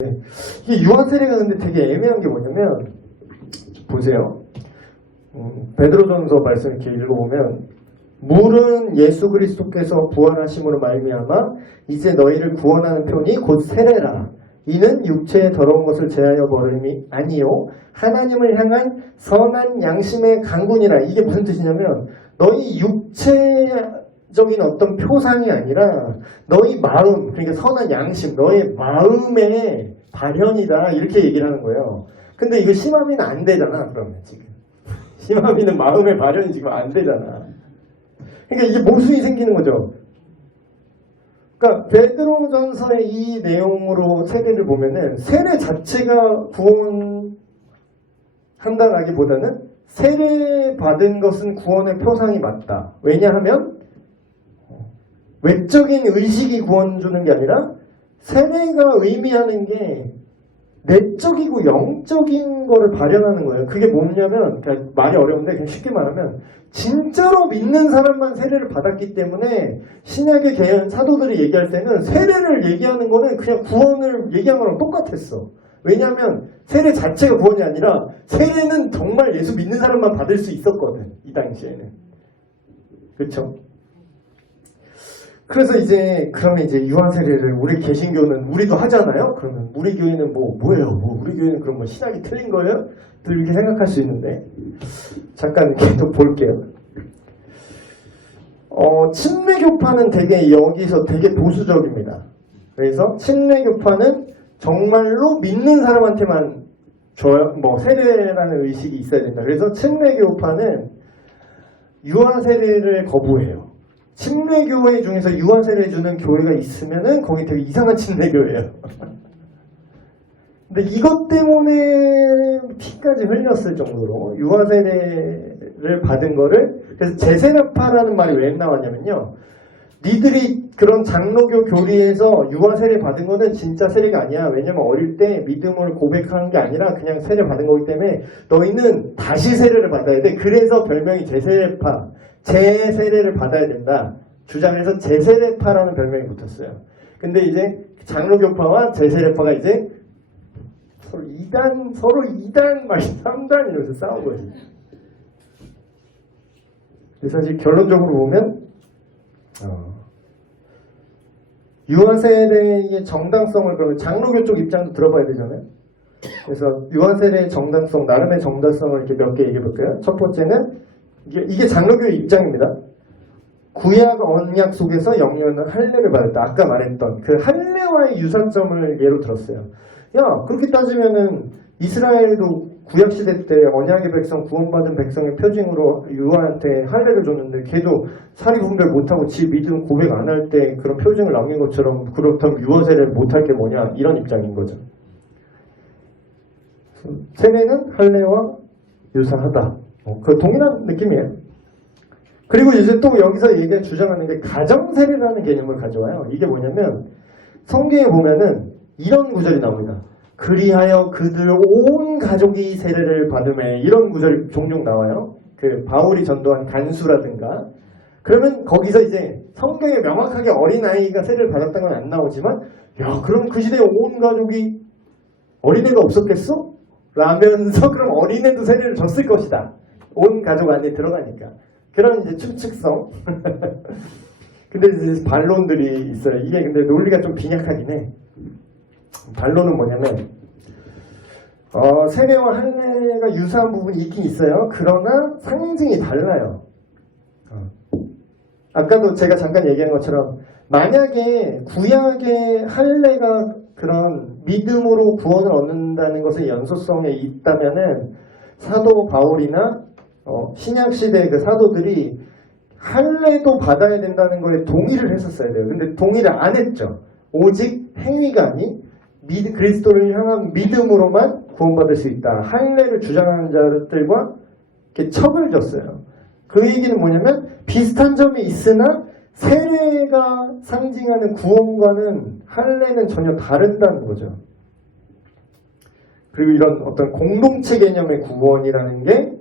이게 유한 세례가 근데 되게 애매한 게 뭐냐면 보세요. 베드로전서 말씀 이렇게 읽어보면 물은 예수 그리스도께서 부활하심으로 말미암아 이제 너희를 구원하는 편이 곧 세례라. 이는 육체의 더러운 것을 제하여 버림이 아니요 하나님을 향한 선한 양심의 강군이라. 이게 무슨 뜻이냐면 너희 육체적인 어떤 표상이 아니라 너희 마음, 그러니까 선한 양심, 너희 마음의 발현이다, 이렇게 얘기를 하는 거예요. 근데 이거 심하면 안 되잖아. 그러면 지금 심하면은 마음의 발현이 지금 안 되잖아. 그러니까 이게 모순이 생기는 거죠. 그러니까 베드로전서의 이 내용으로 세례를 보면은 세례 자체가 구원한다라기보다는 세례 받은 것은 구원의 표상이 맞다. 왜냐하면 외적인 의식이 구원 주는 게 아니라 세례가 의미하는 게 내적이고 영적인 거를 발현하는 거예요. 그게 뭐냐면, 그냥 말이 어려운데 그냥 쉽게 말하면 진짜로 믿는 사람만 세례를 받았기 때문에 신약의 개연 사도들이 얘기할 때는 세례를 얘기하는 거는 그냥 구원을 얘기한 거랑 똑같았어. 왜냐하면 세례 자체가 구원이 아니라 세례는 정말 예수 믿는 사람만 받을 수 있었거든. 이 당시에는. 그렇죠? 그래서 그러면 이제 유한 세례를 우리 개신교는 우리도 하잖아요. 그러면 우리 교회는 뭐예요? 우리 교회는 그럼 신학이 틀린 거예요? 또 이렇게 생각할 수 있는데 잠깐 이렇게 또 볼게요. 침례교파는 되게 여기서 되게 보수적입니다. 그래서 침례교파는 정말로 믿는 사람한테만 줘요. 세례라는 의식이 있어야 된다. 그래서 침례교파는 유한 세례를 거부해요. 침례교회 중에서 유한 세례 주는 교회가 있으면은 거기 되게 이상한 침례교회예요. 근데 이것 때문에 피까지 흘렸을 정도로 유한 세례를 받은 거를, 그래서 제세례파라는 말이 왜 나왔냐면요. 니들이 그런 장로교 교리에서 유한 세례 받은 거는 진짜 세례가 아니야. 왜냐면 어릴 때 믿음을 고백하는 게 아니라 그냥 세례 받은 거기 때문에 너희는 다시 세례를 받아야 돼. 그래서 별명이 제세례파, 제세례를 받아야 된다 주장해서 제세례파라는 별명이 붙었어요. 근데 이제 장로교파와 제세례파가 이제 서로 2단, 막 3단 이러면서 싸운 거지. 그래서 사실 결론적으로 보면 유한세례의 정당성을, 그러면 장로교 쪽 입장도 들어봐야 되잖아요. 그래서 유한세례의 정당성, 나름의 정당성을 이렇게 몇 개 얘기해 볼게요. 첫 번째는 이게 장로교의 입장입니다. 구약 언약 속에서 영녀는 할례를 받았다. 아까 말했던 그 할례와의 유사점을 예로 들었어요. 야, 그렇게 따지면은 이스라엘도 구약시대 때 언약의 백성, 구원받은 백성의 표징으로 유아한테 할례를 줬는데 걔도 사리분별 못하고 지 믿음 고백 안 할 때 그런 표징을 남긴 것처럼 그렇다면 유아세례를 못할 게 뭐냐, 이런 입장인 거죠. 세례는 할례와 유사하다. 그 동일한 느낌이에요. 그리고 이제 또 여기서 주장하는 게 가정세례라는 개념을 가져와요. 이게 뭐냐면 성경에 보면은 이런 구절이 나옵니다. 그리하여 그들 온 가족이 세례를 받으매, 이런 구절이 종종 나와요. 그 바울이 전도한 간수라든가. 그러면 거기서 이제 성경에 명확하게 어린아이가 세례를 받았다는 건 안 나오지만, 야, 그럼 그 시대에 온 가족이 어린애가 없었겠어? 라면서 그럼 어린애도 세례를 줬을 것이다. 온 가족 안에 들어가니까. 그런 이제 추측성. 근데 이제 반론들이 있어요. 이게 근데 논리가 좀 빈약하긴 해. 반론은 뭐냐면 세례와 할례가 유사한 부분이 있긴 있어요. 그러나 상징이 달라요. 아까도 제가 잠깐 얘기한 것처럼 만약에 구약의 할례가 그런 믿음으로 구원을 얻는다는 것의 연소성에 있다면은 사도 바울이나 신약시대의 그 사도들이 할례도 받아야 된다는 거에 동의를 했었어야 돼요. 근데 동의를 안 했죠. 오직 행위가 아닌 그리스도를 향한 믿음으로만 구원받을 수 있다. 할례를 주장하는 자들과 이렇게 척을 졌어요. 그 얘기는 뭐냐면 비슷한 점이 있으나 세례가 상징하는 구원과는 할례는 전혀 다르다는 거죠. 그리고 이런 어떤 공동체 개념의 구원이라는 게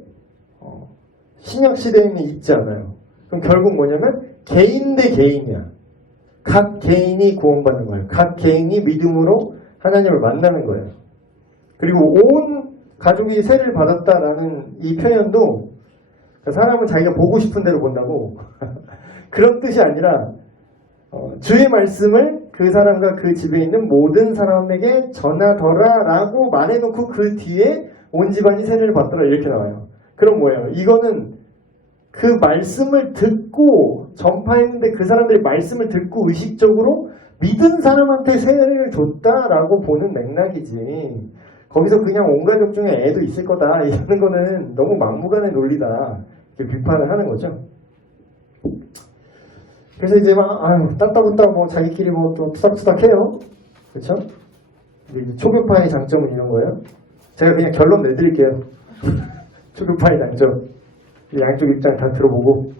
신약 시대에는 있지 않아요. 그럼 결국 뭐냐면 개인 대 개인이야. 각 개인이 구원받는 거예요. 각 개인이 믿음으로 하나님을 만나는 거예요. 그리고 온 가족이 세례를 받았다라는 이 표현도 사람은 자기가 보고 싶은 대로 본다고 그런 뜻이 아니라 주의 말씀을 그 사람과 그 집에 있는 모든 사람에게 전하더라 라고 말해놓고 그 뒤에 온 집안이 세례를 받더라 이렇게 나와요. 그럼 뭐예요? 이거는 그 말씀을 듣고 전파했는데 그 사람들이 말씀을 듣고 의식적으로 믿은 사람한테 세례를 줬다라고 보는 맥락이지, 거기서 그냥 온 가족 중에 애도 있을 거다 이러는 거는 너무 막무가내 논리다 이렇게 비판을 하는 거죠. 그래서 이제 막 따따붙다 뭐 자기끼리 뭐 또 투닥투닥해요. 그렇죠? 이제 초교파의 장점은 이런 거예요. 제가 그냥 결론 내드릴게요. 초교파의 장점. 양쪽 입장 다 들어보고.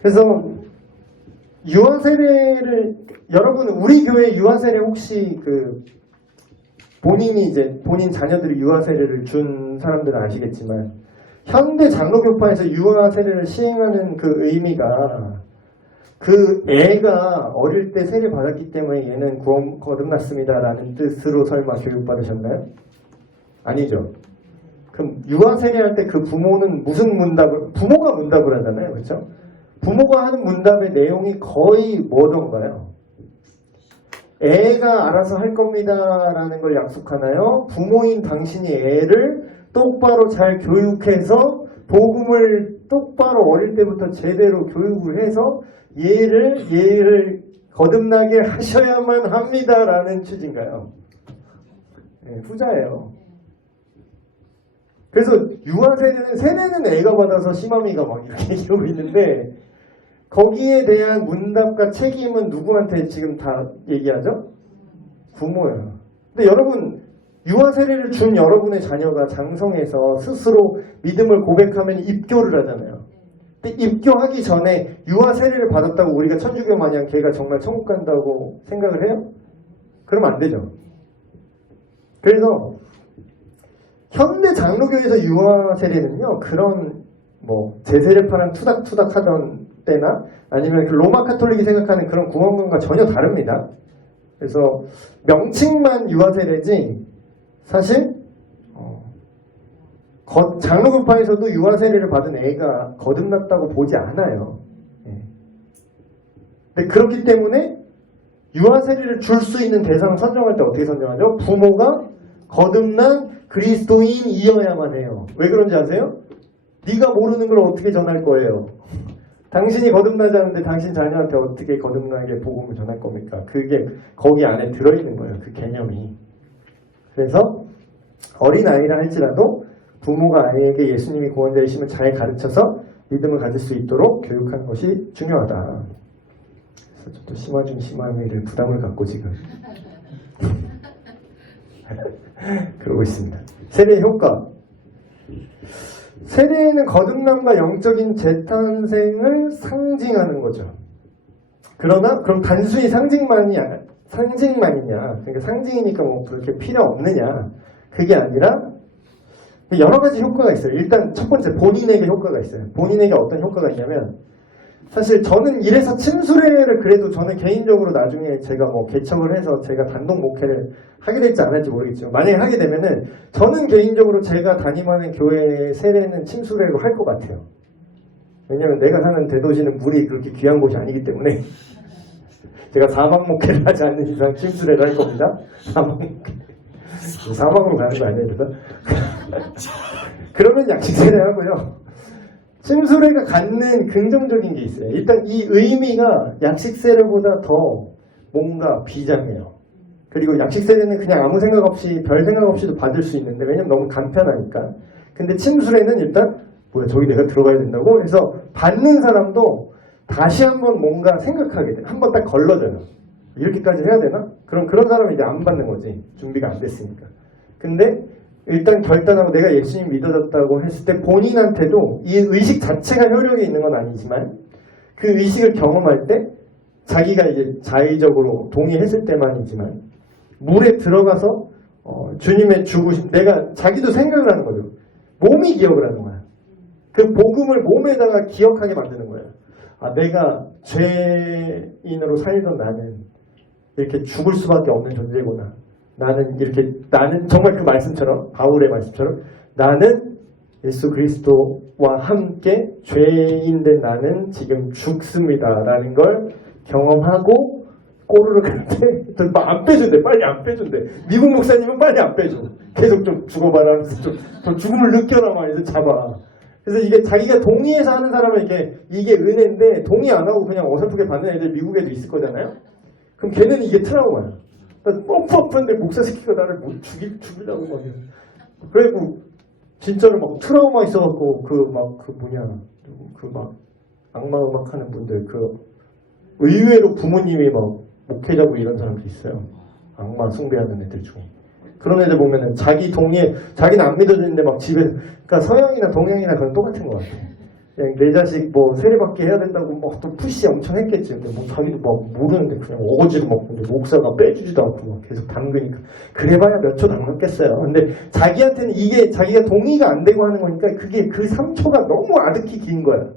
그래서 유아 세례를, 여러분 우리 교회 유아 세례 혹시 본인이 이제 본인 자녀들이 유아 세례를 준 사람들은 아시겠지만, 현대 장로교파에서 유아 세례를 시행하는 그 의미가 그 애가 어릴 때 세례 받았기 때문에 얘는 구원 거듭났습니다라는 뜻으로 설마 교육받으셨나요? 아니죠. 그럼 유아 세례할 때 그 부모는 무슨 문답을, 부모가 문답을 하잖아요. 그렇죠? 부모가 하는 문답의 내용이 거의 뭐던가요? 애가 알아서 할 겁니다라는 걸 약속하나요? 부모인 당신이 애를 똑바로 잘 교육해서 복음을 똑바로 어릴 때부터 제대로 교육을 해서 얘를 거듭나게 하셔야만 합니다라는 취지인가요? 네, 후자예요. 그래서 유아 세례는 애가 받아서 심함이가 막 이렇게 얘기하고 있는데, 거기에 대한 문답과 책임은 누구한테 지금 다 얘기하죠? 부모예요. 근데 여러분, 유아 세례를 준 여러분의 자녀가 장성해서 스스로 믿음을 고백하면 입교를 하잖아요. 근데 입교하기 전에 유아 세례를 받았다고 우리가 천주교 마냥 걔가 정말 천국 간다고 생각을 해요? 그러면 안 되죠. 그래서 현대 장로교에서 유아 세례는요, 그런 뭐 제세례파랑 투닥투닥 하던 때나 아니면 그 로마 카톨릭이 생각하는 그런 구원론과 전혀 다릅니다. 그래서 명칭만 유아 세례지 사실 장로교파에서도 유아 세례를 받은 애가 거듭났다고 보지 않아요. 근데 그렇기 때문에 유아 세례를 줄 수 있는 대상을 선정할 때 어떻게 선정하죠? 부모가 거듭난 그리스도인이어야만 해요. 왜 그런지 아세요? 네가 모르는 걸 어떻게 전할 거예요? 당신이 거듭나지 않는데 당신 자녀한테 어떻게 거듭나게 복음을 전할 겁니까? 그게 거기 안에 들어있는 거예요. 그 개념이. 그래서 어린아이라 할지라도 부모가 아이에게 예수님이 구원자이심을 잘 가르쳐서 믿음을 가질 수 있도록 교육하는 것이 중요하다. 그래서 저도 심화 중 심화미를 부담을 갖고 지금 그러고 있습니다. 세례의 효과. 세례는 거듭남과 영적인 재탄생을 상징하는 거죠. 그러나 그럼 단순히 상징만이냐? 그러니까 상징이니까 뭐 그렇게 필요 없느냐? 그게 아니라 여러 가지 효과가 있어요. 일단 첫 번째, 본인에게 효과가 있어요. 본인에게 어떤 효과가 있냐면, 사실 저는 이래서 침수례를 그래도 저는 개인적으로 나중에 제가 뭐 개척을 해서 제가 단독 목회를 하게 될지 안 할지 모르겠지만, 만약에 하게 되면은 저는 개인적으로 제가 담임하는 교회 세례는 침수례로 할 것 같아요. 왜냐면 내가 사는 대도시는 물이 그렇게 귀한 곳이 아니기 때문에 제가 사막 목회를 하지 않는 이상 침수례를 할 겁니다. 사막으로 가는 거 아니에요? 그러면 약식 세례 하고요. 침수례가 갖는 긍정적인 게 있어요. 일단 이 의미가 약식 세례보다 더 뭔가 비장해요. 그리고 약식 세례는 그냥 아무 생각 없이 별 생각 없이도 받을 수 있는데, 왜냐면 너무 간편하니까. 근데 침수례는 일단 뭐야 저기 내가 들어가야 된다고? 그래서 받는 사람도 다시 한번 뭔가 생각하게 돼. 한번 딱 걸러져요. 이렇게까지 해야 되나? 그럼 그런 사람은 이제 안 받는 거지. 준비가 안 됐으니까. 근데 일단 결단하고 내가 예수님 믿어졌다고 했을 때 본인한테도 이 의식 자체가 효력이 있는 건 아니지만 그 의식을 경험할 때 자기가 이제 자의적으로 동의했을 때만이지만 물에 들어가서 주님의 죽으심, 내가 자기도 생각을 하는 거죠. 몸이 기억을 하는 거야. 그 복음을 몸에다가 기억하게 만드는 거야. 아, 내가 죄인으로 살던 나는 이렇게 죽을 수밖에 없는 존재구나. 나는 정말 그 말씀처럼, 바울의 말씀처럼 나는 예수 그리스도와 함께 죄인된 나는 지금 죽습니다라는 걸 경험하고 꼬르륵 할때 안 빼준대. 빨리 안 빼준대. 미국 목사님은 빨리 안 빼줘. 계속 좀 죽어봐라 하면서 좀 더 죽음을 느껴라 말해서 잡아. 그래서 이게 자기가 동의해서 하는 사람은 이게 은혜인데 동의 안 하고 그냥 어설프게 받는 애들 미국에도 있을 거잖아요. 그럼 걔는 이게 트라우마야. 뻔뻔한데 목사 시키고 나를 뭐 죽이려고 막. 그리고 진짜로 막 트라우마 있어갖고 악마 음악 하는 분들 의외로 부모님이 막 목회자고 이런 사람도 있어요. 악마 숭배하는 애들 중에. 그런 애들 보면은 자기는 안 믿어주는데 막 집에, 그러니까 서양이나 동양이나 그건 똑같은 것 같아. 그냥 내 자식 뭐 세례받게 해야 된다고 막 또 푸시 엄청 했겠지. 근데 뭐 자기도 막 모르는데 그냥 어거지로 막 근데 목사가 빼주지도 않고 막 계속 담그니까 그래봐야 몇 초 담갔겠어요. 근데 자기한테는 이게 자기가 동의가 안 되고 하는 거니까 그게 그 3초가 너무 아득히 긴 거야.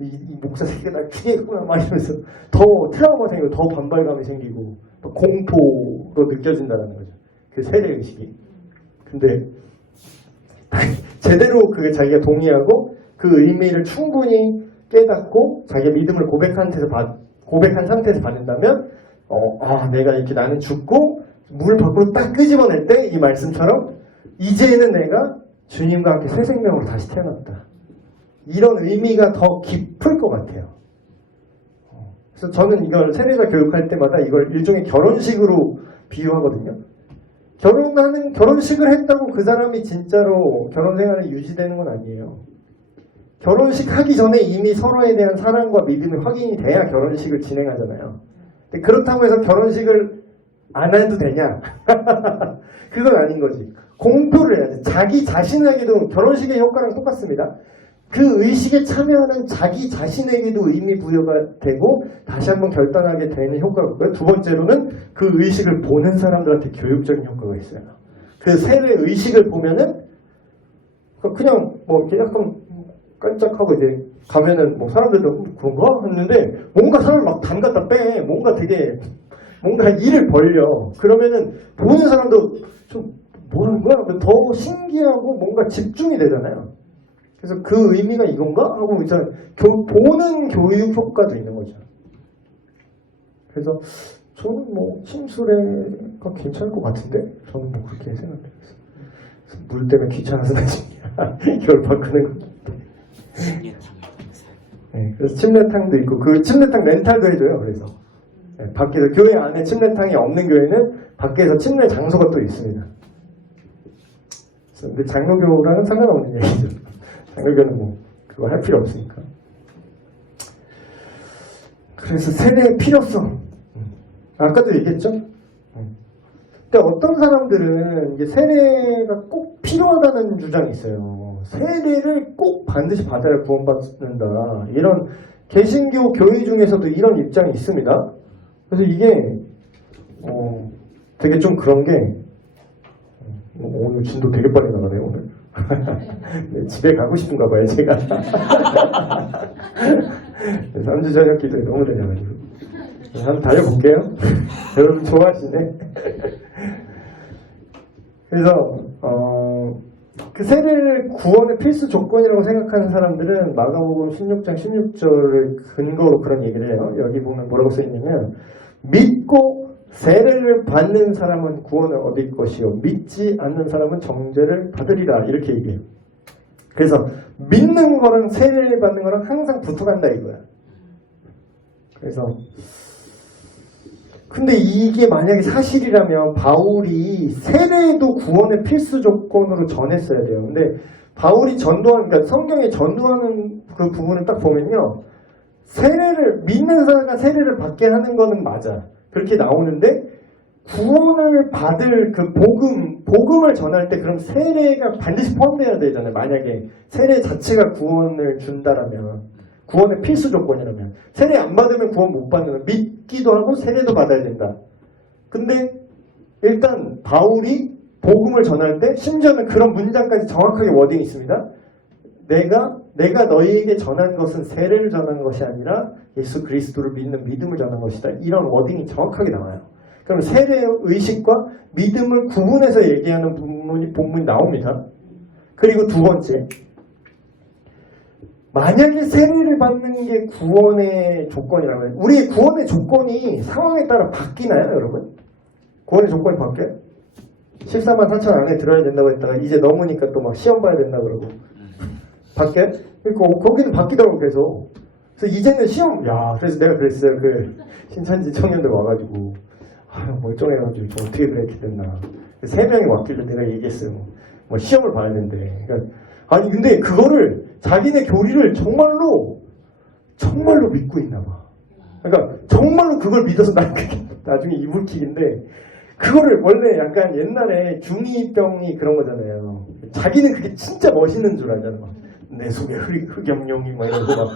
이 목사 새끼가 날 죽이겠구나 막 이러면서 더 트라우마 생기고 더 반발감이 생기고 공포로 느껴진다는 거죠. 그 세례 의식이. 근데 제대로 자기가 동의하고 그 의미를 충분히 깨닫고 자기의 믿음을 고백한 상태에서 받는다면 내가 이렇게 나는 죽고 물 밖으로 딱 끄집어낼 때 이 말씀처럼 이제는 내가 주님과 함께 새 생명으로 다시 태어났다. 이런 의미가 더 깊을 것 같아요. 그래서 저는 이걸 세례자 교육할 때마다 이걸 일종의 결혼식으로 비유하거든요. 결혼식을 했다고 그 사람이 진짜로 결혼 생활이 유지되는 건 아니에요. 결혼식 하기 전에 이미 서로에 대한 사랑과 믿음이 확인이 돼야 결혼식을 진행하잖아요. 근데 그렇다고 해서 결혼식을 안 해도 되냐? 그건 아닌 거지. 공표를 해야지. 자기 자신에게도 결혼식의 효과랑 똑같습니다. 그 의식에 참여하는 자기 자신에게도 의미 부여가 되고 다시 한번 결단하게 되는 효과가 있고요. 두 번째로는 그 의식을 보는 사람들한테 교육적인 효과가 있어요. 그 세례 의식을 보면은 그냥 뭐 이렇게 약간 깜짝하고 이제 가면은 뭐 사람들도 그런가 했는데 뭔가 사람을 막 담갔다 빼. 뭔가 일을 벌려. 그러면은 보는 사람도 좀 뭐 하는 거야? 더 신기하고 뭔가 집중이 되잖아요. 그래서 그 의미가 이건가? 하고 이제 보는 교육 효과도 있는 거죠. 그래서 저는 뭐 침수례가 괜찮을 것 같은데 저는 뭐 그렇게 생각해요. 물 때문에 귀찮아서 나중이야. 이걸 바꾸는 거. 네, 그래서 침례탕도 있고 그 침례탕 렌탈도 해줘요. 그래서 네, 밖에서 교회 안에 침례탕이 없는 교회는 밖에서 침례 장소가 또 있습니다. 근데 장로교랑은 상관없는 얘기죠. 장로교는 뭐 그거 할 필요 없으니까. 그래서 세례의 필요성. 아까도 얘기했죠. 근데 어떤 사람들은 이게 세례가 꼭 필요하다는 주장이 있어요. 세례를 꼭 반드시 받아야 구원받는다. 이런 개신교 교회 중에서도 이런 입장이 있습니다. 그래서 이게 되게 좀 그런 게 오늘 진도 되게 빨리 나가네요 오늘. 네, 집에 가고 싶은가 봐요 제가. 3주 저녁 기도에 너무 되냐가지고 한번 달려볼게요. 여러분 좋아하시네. 그래서 그 세례를 구원의 필수 조건이라고 생각하는 사람들은 마가복음 16장 16절을 근거로 그런 얘기를 해요. 여기 보면 뭐라고 써있냐면 믿고 세례를 받는 사람은 구원을 얻을 것이요 믿지 않는 사람은 정죄를 받으리라 이렇게 얘기해요. 그래서 믿는 거랑 세례를 받는 거랑 항상 붙어간다 이거야. 그래서 근데 이게 만약에 사실이라면 바울이 세례도 구원의 필수 조건으로 전했어야 돼요. 근데 바울이 그러니까 성경에 전도하는 그 부분을 딱 보면요. 믿는 사람가 세례를 받게 하는 거는 맞아. 그렇게 나오는데 구원을 받을 그 복음을 전할 때 그럼 세례가 반드시 포함되어야 되잖아요. 만약에 세례 자체가 구원을 준다라면 구원의 필수 조건이라면 세례 안 받으면 구원 못 받는 믿기도 하고 세례도 받아야 된다. 근데 일단 바울이 복음을 전할 때 심지어는 그런 문장까지 정확하게 워딩이 있습니다. 내가 너희에게 전한 것은 세례를 전한 것이 아니라 예수 그리스도를 믿는 믿음을 전한 것이다. 이런 워딩이 정확하게 나와요. 그럼 세례 의식과 믿음을 구분해서 얘기하는 본문이 나옵니다. 그리고 두 번째, 만약에 세례를 받는 게 구원의 조건이라면, 우리의 구원의 조건이 상황에 따라 바뀌나요, 여러분? 구원의 조건이 바뀌어요? 14만 4천 안에 들어야 된다고 했다가 이제 넘으니까 또 막 시험 봐야 된다 그러고 바뀌어요? 그러니까 거기는 바뀌더라고 계속. 그래서 이제는 시험, 그래서 내가 그랬어요. 그 신천지 청년들 와가지고 멀쩡해가지고 저 어떻게 그렇게 됐나. 3명이 왔길래 내가 얘기했어요. 뭐 시험을 봐야 된대. 그러니까 아니 근데 그거를 자기네 교리를 정말로 믿고 있나 봐. 그러니까 정말로 그걸 믿어서 나중에 이불킥인데, 그거를 원래 약간 옛날에 중2병이 그런 거잖아요. 자기는 그게 진짜 멋있는 줄 알잖아. 내 속에 흑염룡이 막 이러고 막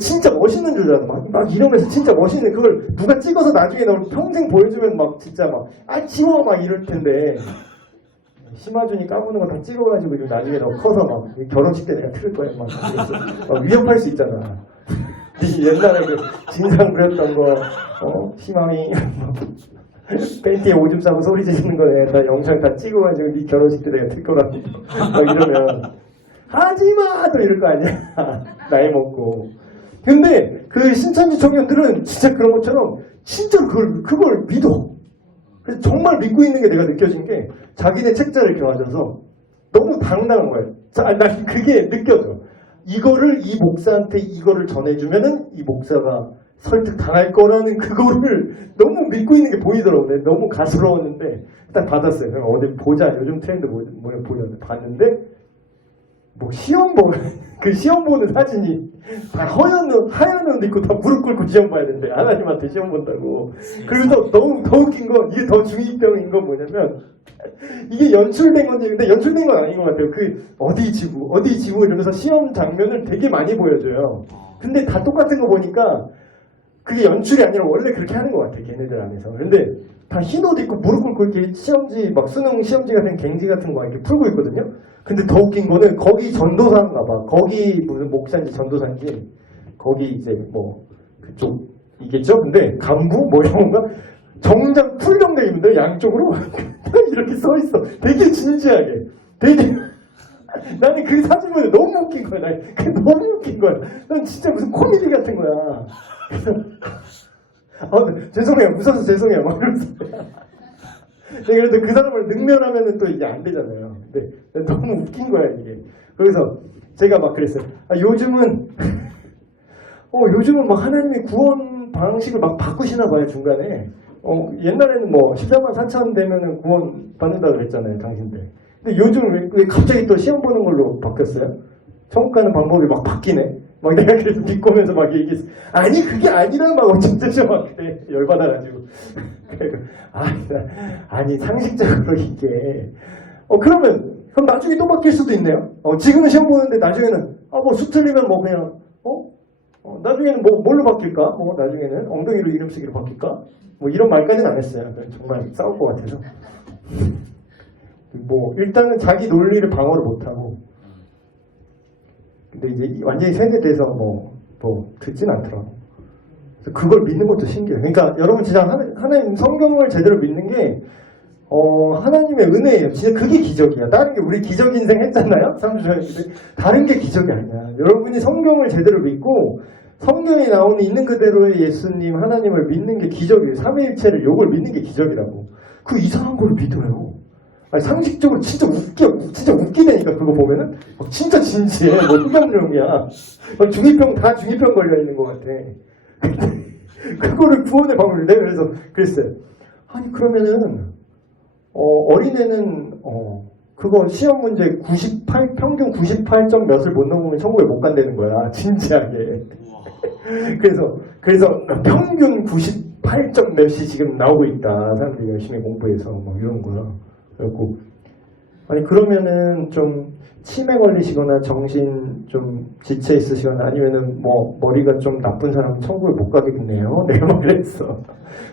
진짜 멋있는 줄 알아. 막 이러면서 진짜 멋있는, 그걸 누가 찍어서 나중에 너 평생 보여주면 막 진짜 막 지워 막 이럴 텐데, 심하준이 까부는 거 다 찍어가지고 나중에 너 커서 막 결혼식 때 내가 틀을 거야 막 위협할 수 있잖아. 옛날에 그 진상 부렸던 거 희망이 팬티에 오줌 싸고 소리 지르는 거 내가 다 영상 다 찍어가지고 네 결혼식 때 내가 틀 거라고 막 이러면 하지마 또 이럴 거 아니야. 나이 먹고. 근데 그 신천지 청년들은 진짜 그런 것처럼 진짜로 그걸 믿어. 그래서 정말 믿고 있는 게 내가 느껴진 게, 자기네 책자를 이렇게 맞아서 너무 당당한 거예요. 난 그게 느껴져. 이거를 이 목사한테 이거를 전해주면은 이 목사가 설득 당할 거라는 그거를 너무 믿고 있는 게 보이더라고요. 너무 가스러웠는데 딱 받았어요. 그럼 어디 보자. 요즘 트렌드 뭐야 보였는데 봤는데 뭐 시험 보는 그 시험 보는 사진이 다 하얀 옷 입고 다 무릎 꿇고 시험 봐야 된대. 하나님한테 시험 본다고. 그래서 더 웃긴 건, 이게 더 중2병인 건 뭐냐면, 이게 연출된 건지, 근데 연출된 건 아닌 것 같아요. 그 어디 지구 이러면서 시험 장면을 되게 많이 보여줘요. 근데 다 똑같은 거 보니까 그게 연출이 아니라 원래 그렇게 하는 것 같아, 걔네들 안에서. 근데 다 흰 옷 입고 무릎 꿇고 이렇게 시험지, 막 수능 시험지 같은 갱지 같은 거 이렇게 풀고 있거든요. 근데 더 웃긴 거는 거기 전도사인가 봐. 거기 무슨 목사인지 전도사인지, 거기 이제 뭐 그쪽이겠죠? 근데 간부 뭐 이런 건가? 정장 풀정대 입는데 양쪽으로 이렇게 써 있어. 되게 진지하게. 되게 나는 그 사진 보면 너무 웃긴 거야. 그게 너무 웃긴 거야. 난 진짜 무슨 코미디 같은 거야. 그래서 죄송해요. 웃어서 죄송해요. 막 이러면서. 그래도 그 사람을 능멸하면은 또 이게 안 되잖아요. 근데 너무 웃긴 거야 이게. 그래서 제가 막 그랬어요. 요즘은 막 하나님의 구원 방식을 막 바꾸시나 봐요 중간에. 옛날에는 뭐 14만 4천 되면은 구원 받는다 그랬잖아요 당신들. 근데 요즘 왜 갑자기 또 시험 보는 걸로 바뀌었어요? 천국 가는 방법이 막 바뀌네. 막 내가 그래서 비꼬면서 막 얘기했어. 아니 그게 아니라 막 어쩌저쩌 막 그래. 열받아가지고. 아니 상식적으로 이게 그럼 나중에 또 바뀔 수도 있네요. 지금은 시험 보는데 나중에는 뭐 수틀리면 뭐 그냥 나중에는 뭐 뭘로 바뀔까? 뭐 나중에는 엉덩이로 이름 쓰기로 바뀔까? 뭐 이런 말까지는 안 했어요. 정말 싸울 것 같아서. 뭐 일단은 자기 논리를 방어를 못하고. 근데 이제 완전히 세뇌돼서 뭐 듣진 않더라고. 그걸 믿는 것도 신기해요. 그러니까 여러분 진짜 하나님 성경을 제대로 믿는 게 하나님의 은혜예요. 진짜 그게 기적이야. 다른 게 우리 기적 인생 했잖아요. 3주 전에. 다른 게 기적이 아니야. 여러분이 성경을 제대로 믿고 성경에 나오는 있는 그대로의 예수님 하나님을 믿는 게 기적이에요. 삼위일체를 요걸 믿는 게 기적이라고. 그 이상한 걸 믿어요. 아니, 상식적으로 진짜 웃기다니까 그거 보면은 진짜 진지해. 뭐 흑염룡이야. 중2병 다 중2병 걸려 있는 것 같아. 그거를 구원의 방법을 내가 그래서 그랬어요. 아니 그러면은 어린애는 그거 시험 문제 평균 98점 몇을 못 넘으면 천국에 못 간다는 거야. 진지하게. 그래서 평균 98점 몇이 지금 나오고 있다. 사람들이 열심히 공부해서 막 이런 거야. 그래갖고 아니 그러면은 좀 치매 걸리시거나 정신 좀 지체 있으시거나 아니면은 뭐 머리가 좀 나쁜 사람은 천국에 못 가겠네요. 내가 말했어.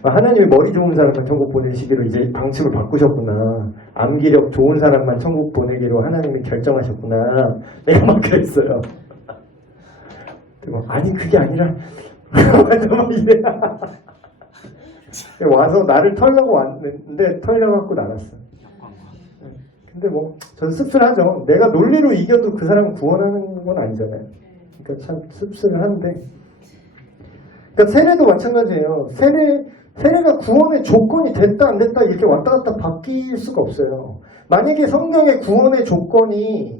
하나님이 머리 좋은 사람만 천국 보내시기로 이제 방침을 바꾸셨구나. 암기력 좋은 사람만 천국 보내기로 하나님이 결정하셨구나. 내가 막 그랬어요. 아니 그게 아니라 막 이래. 와서 나를 털려고 왔는데 털려갖고 나갔어. 근데 뭐 전 씁쓸하죠. 내가 논리로 이겨도 그 사람을 구원하는 건 아니잖아요. 그러니까 참 씁쓸한데, 그러니까 세례도 마찬가지예요. 세례가 구원의 조건이 됐다 안 됐다 이렇게 왔다 갔다 바뀔 수가 없어요. 만약에 성경의 구원의 조건이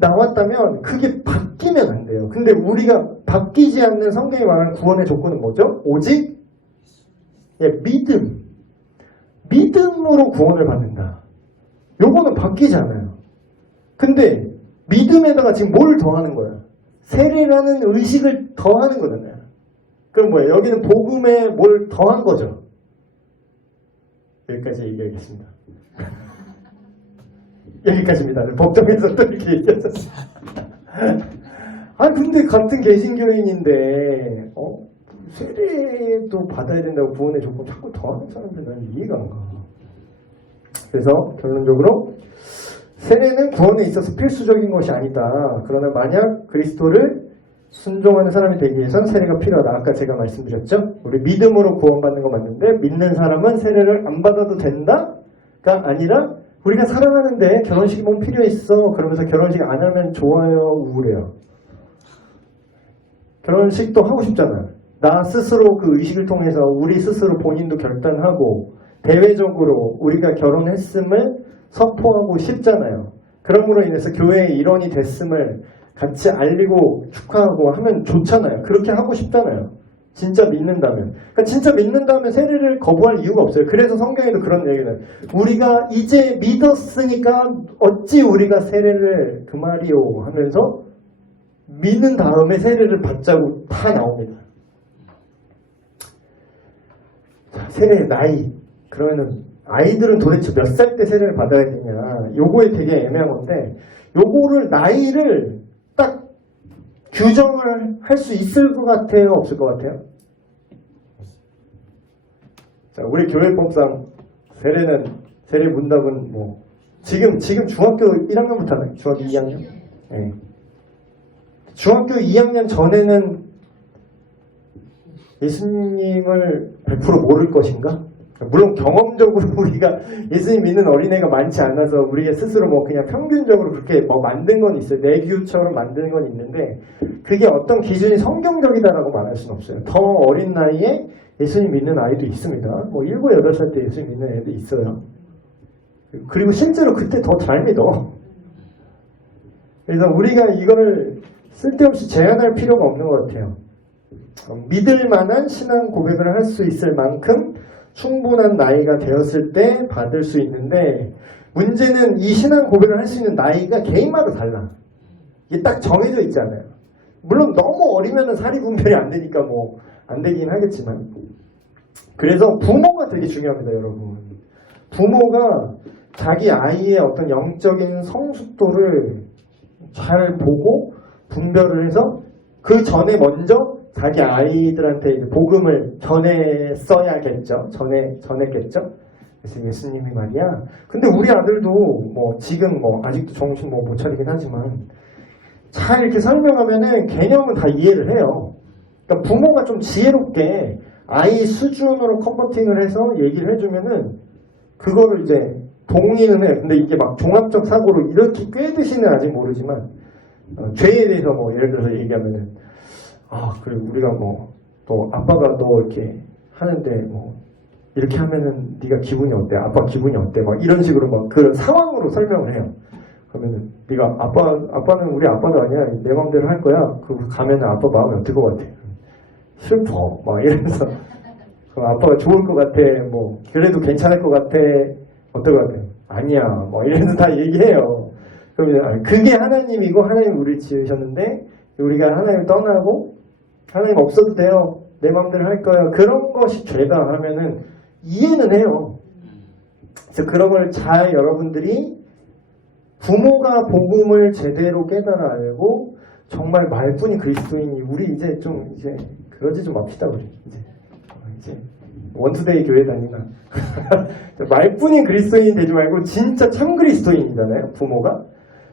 나왔다면 그게 바뀌면 안 돼요. 근데 우리가 바뀌지 않는 성경이 말하는 구원의 조건은 뭐죠? 오직 믿음으로 구원을 받는다. 요거는 바뀌지 않아요. 근데 믿음에다가 지금 뭘 더하는 거야? 세례라는 의식을 더하는 거잖아요. 그럼 뭐예요? 여기는 복음에 뭘 더한 거죠. 여기까지 얘기하겠습니다. 여기까지입니다. 법정에서 또 이렇게 얘기했었어요. 아 근데 같은 개신교인인데 세례도 받아야 된다고 구원의 조건 자꾸 더하는 사람들 나는 이해가 안 가. 그래서 결론적으로 세례는 구원에 있어서 필수적인 것이 아니다. 그러나 만약 그리스도를 순종하는 사람이 되기 위해서는 세례가 필요하다. 아까 제가 말씀드렸죠. 우리 믿음으로 구원받는 거 맞는데 믿는 사람은 세례를 안 받아도 된다가 아니라 우리가 사랑하는데 결혼식이 뭐 필요해 있어. 그러면서 결혼식 안 하면 좋아요, 우울해요. 결혼식도 하고 싶잖아요. 나 스스로 그 의식을 통해서 우리 스스로 본인도 결단하고 대외적으로 우리가 결혼했음을 선포하고 싶잖아요. 그럼으로 인해서 교회의 일원이 됐음을 같이 알리고 축하하고 하면 좋잖아요. 그렇게 하고 싶잖아요. 진짜 믿는다면. 그러니까 진짜 믿는다면 세례를 거부할 이유가 없어요. 그래서 성경에도 그런 얘기는 우리가 이제 믿었으니까 어찌 우리가 세례를 그 말이요 하면서 믿는 다음에 세례를 받자고 다 나옵니다. 자, 세례의 나이. 그러면은 아이들은 도대체 몇 살 때 세례를 받아야 되냐. 요거에 되게 애매한 건데 요거를 나이를 딱 규정을 할 수 있을 것 같아요? 없을 것 같아요? 자, 우리 교회법상 세례 문답은 뭐 지금 중학교 1학년부터 하나요? 중학교 2학년? 네. 중학교 2학년 전에는 예수님을 100% 모를 것인가? 물론 경험적으로 우리가 예수님 믿는 어린애가 많지 않아서 우리가 스스로 뭐 그냥 평균적으로 그렇게 뭐 만든 건 있어요. 내규처럼 만드는 건 있는데 그게 어떤 기준이 성경적이다라고 말할 수는 없어요. 더 어린 나이에 예수님 믿는 아이도 있습니다. 뭐 7, 8살 때 예수님 믿는 애도 있어요. 그리고 실제로 그때 더 잘 믿어. 그래서 우리가 이거를 쓸데없이 제한할 필요가 없는 것 같아요. 믿을 만한 신앙 고백을 할 수 있을 만큼 충분한 나이가 되었을 때 받을 수 있는데 문제는 이 신앙 고백을 할 수 있는 나이가 개인마다 달라. 이게 딱 정해져 있지 않아요. 물론 너무 어리면 사리 분별이 안 되니까 뭐 안 되긴 하겠지만 그래서 부모가 되게 중요합니다, 여러분. 부모가 자기 아이의 어떤 영적인 성숙도를 잘 보고 분별을 해서 그 전에 먼저 자기 아이들한테 복음을 전했어야겠죠. 전했겠죠. 그래서 예수님이 말이야. 근데 우리 아들도 뭐 지금 뭐 아직도 정신 뭐 못 차리긴 하지만 잘 이렇게 설명하면은 개념은 다 이해를 해요. 그러니까 부모가 좀 지혜롭게 아이 수준으로 컨버팅을 해서 얘기를 해주면은 그거를 이제 동의는 해. 근데 이게 막 종합적 사고로 이렇게 꿰듯이는 아직 모르지만 죄에 대해서 뭐 예를 들어서 얘기하면은 그래 우리가 뭐 또 아빠가 너 이렇게 하는데 뭐 이렇게 하면은 네가 기분이 어때? 아빠 기분이 어때? 막 이런 식으로 막 그 상황으로 설명을 해요. 그러면은 네가 아빠는 우리 아빠도 아니야. 내 마음대로 할 거야. 그 가면은 아빠 마음이 어떨 것 같아? 슬퍼. 막 이러면서 그럼 아빠가 좋을 것 같아. 뭐 그래도 괜찮을 것 같아. 어떨 것 같아? 아니야. 뭐 이러면서 다 얘기해요. 그러면 그게 하나님이고 하나님 우리를 지으셨는데 우리가 하나님을 떠나고 하나님 없어도 돼요. 내 마음대로 할 거예요. 그런 것이 죄다 하면은 이해는 해요. 그래서 그런 걸 잘 여러분들이 부모가 복음을 제대로 깨달아 알고 정말 말뿐인 그리스도인이 우리 이제 그러지 좀 맙시다 우리 이제 원투데이 교회 다니나 말뿐인 그리스도인이 되지 말고 진짜 참 그리스도인이잖아요. 부모가.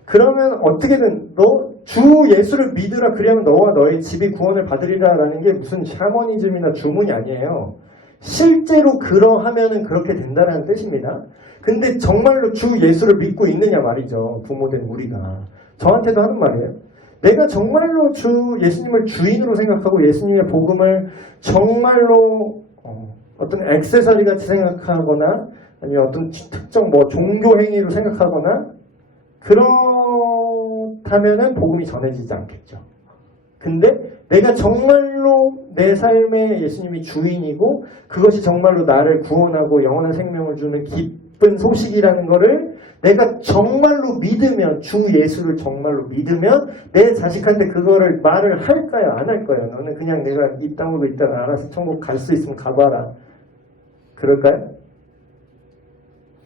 그러면 어떻게든 너 주 예수를 믿으라 그리하면 너와 너의 집이 구원을 받으리라라는 게 무슨 샤머니즘이나 주문이 아니에요. 실제로 그러하면은 그렇게 된다는 뜻입니다. 근데 정말로 주 예수를 믿고 있느냐 말이죠. 부모된 우리가. 저한테도 하는 말이에요. 내가 정말로 주 예수님을 주인으로 생각하고 예수님의 복음을 정말로 어떤 액세서리 같이 생각하거나 아니면 어떤 특정 뭐 종교 행위로 생각하거나 그렇다면은 복음이 전해지지 않겠죠. 근데 내가 정말로 내 삶에 예수님이 주인이고 그것이 정말로 나를 구원하고 영원한 생명을 주는 기쁜 소식이라는 거를 내가 정말로 믿으면, 주 예수를 정말로 믿으면 내 자식한테 그거를 말을 할까요? 안 할까요? 너는 그냥 내가 입 다물고 있다가 알아서 천국 갈 수 있으면 가봐라. 그럴까요?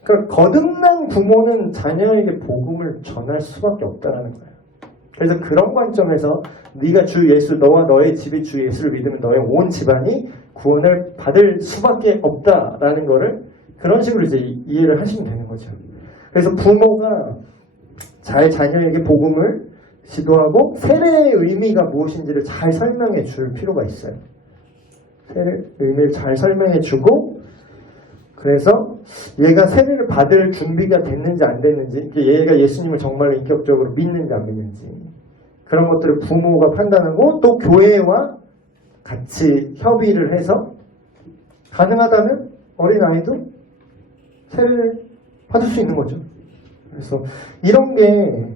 그러니까 거듭난 부모는 자녀에게 복음을 전할 수밖에 없다는 거예요. 그래서 그런 관점에서 네가 주 예수, 너와 너의 집이 주 예수를 믿으면 너의 온 집안이 구원을 받을 수밖에 없다라는 거를 그런 식으로 이제 이해를 하시면 되는 거죠. 그래서 부모가 잘 자녀에게 복음을 지도하고 세례의 의미가 무엇인지를 잘 설명해 줄 필요가 있어요. 세례의 의미를 잘 설명해 주고 그래서 얘가 세례를 받을 준비가 됐는지 안 됐는지 얘가 예수님을 정말 인격적으로 믿는지 안 믿는지 그런 것들을 부모가 판단하고 또 교회와 같이 협의를 해서 가능하다면 어린아이도 세례를 받을 수 있는 거죠. 그래서 이런 게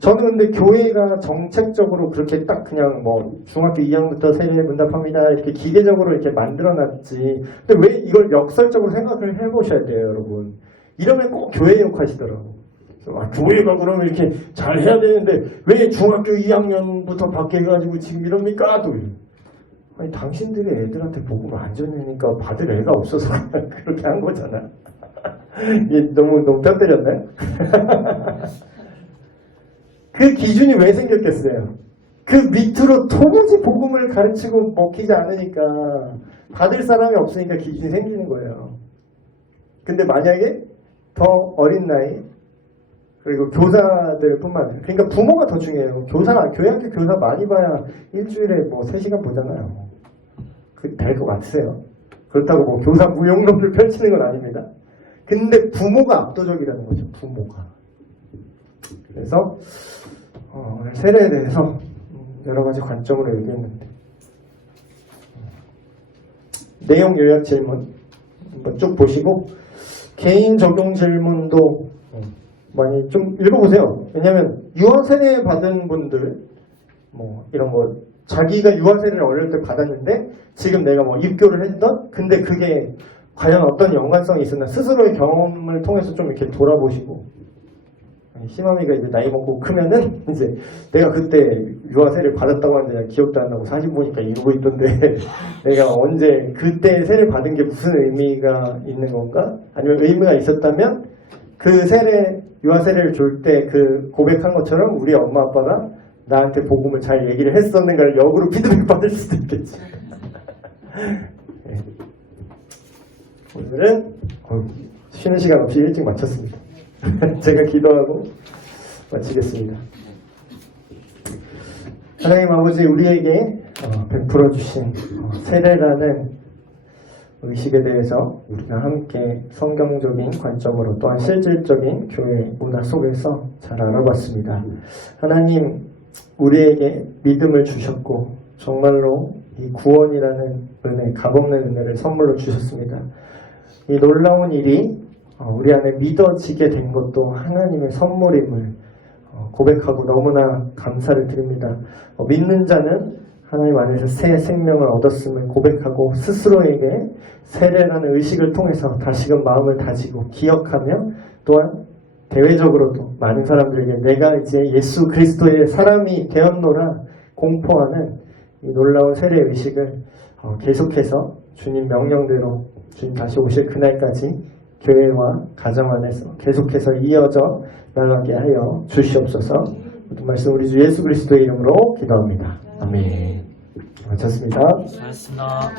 저는 근데 교회가 정책적으로 그렇게 딱 그냥 뭐 중학교 2학년부터 세례 문답합니다 이렇게 기계적으로 이렇게 만들어놨지. 근데 왜 이걸 역설적으로 생각을 해보셔야 돼요, 여러분. 이러면 꼭 교회 욕하시더라고. 교회가 그러면 이렇게 잘 해야 되는데 왜 중학교 2학년부터 바뀌어가지고 지금 이럽니까? 또 아니 당신들이 애들한테 복음을 안 전하니까 받을 애가 없어서 그렇게 한 거잖아. 너무 뼈 때렸나요? 그 기준이 왜 생겼겠어요? 그 밑으로 도무지 복음을 가르치고 먹히지 않으니까 받을 사람이 없으니까 기준이 생기는 거예요. 근데 만약에 더 어린 나이 그리고 교사들 뿐만 아니라 그러니까 부모가 더 중요해요. 교회학교 교사 많이 봐야 일주일에 뭐 3시간 보잖아요. 그 될 것 같으세요? 그렇다고 뭐 교사 무용론을 펼치는 건 아닙니다. 근데 부모가 압도적이라는 거죠. 부모가. 그래서 오늘 세례에 대해서 여러 가지 관점으로 얘기했는데 내용 요약 질문 한번 쭉 보시고 개인 적용 질문도 많이 좀 읽어보세요. 왜냐하면 유아세례 받은 분들 뭐 이런 거 자기가 유아세례를 어릴 때 받았는데 지금 내가 뭐 입교를 했던 근데 그게 과연 어떤 연관성이 있었나 스스로의 경험을 통해서 좀 이렇게 돌아보시고 희망이가 이제 나이 먹고 크면은 이제 내가 그때 유아세례를 받았다고 하는데 기억도 안 나고 사진 보니까 이러고 있던데 내가 언제 그때 세례 받은 게 무슨 의미가 있는 건가? 아니면 의미가 있었다면 그 유아세례를 줄 때 그 고백한 것처럼 우리 엄마 아빠가 나한테 복음을 잘 얘기를 했었는가를 역으로 피드백 받을 수도 있겠지. 네. 오늘은 쉬는 시간 없이 일찍 마쳤습니다. 제가 기도하고 마치겠습니다. 하나님 아버지 우리에게 베풀어 주신 세례라는 의식에 대해서 우리가 함께 성경적인 관점으로 또한 실질적인 교회 문화 속에서 잘 알아봤습니다. 하나님 우리에게 믿음을 주셨고 정말로 이 구원이라는 은혜, 값없는 은혜를 선물로 주셨습니다. 이 놀라운 일이 우리 안에 믿어지게 된 것도 하나님의 선물임을 고백하고 너무나 감사를 드립니다. 믿는 자는 하나님 안에서 새 생명을 얻었음을 고백하고 스스로에게 세례라는 의식을 통해서 다시금 마음을 다지고 기억하며 또한 대외적으로도 많은 사람들에게 내가 이제 예수 그리스도의 사람이 되었노라 공포하는 이 놀라운 세례 의식을 계속해서 주님 명령대로 주님 다시 오실 그날까지 교회와 가정 안에서 계속해서 이어져 나가게 하여 주시옵소서. 모든 말씀 우리 주 예수 그리스도의 이름으로 기도합니다. 아멘. 마쳤습니다. 수고하셨습니다.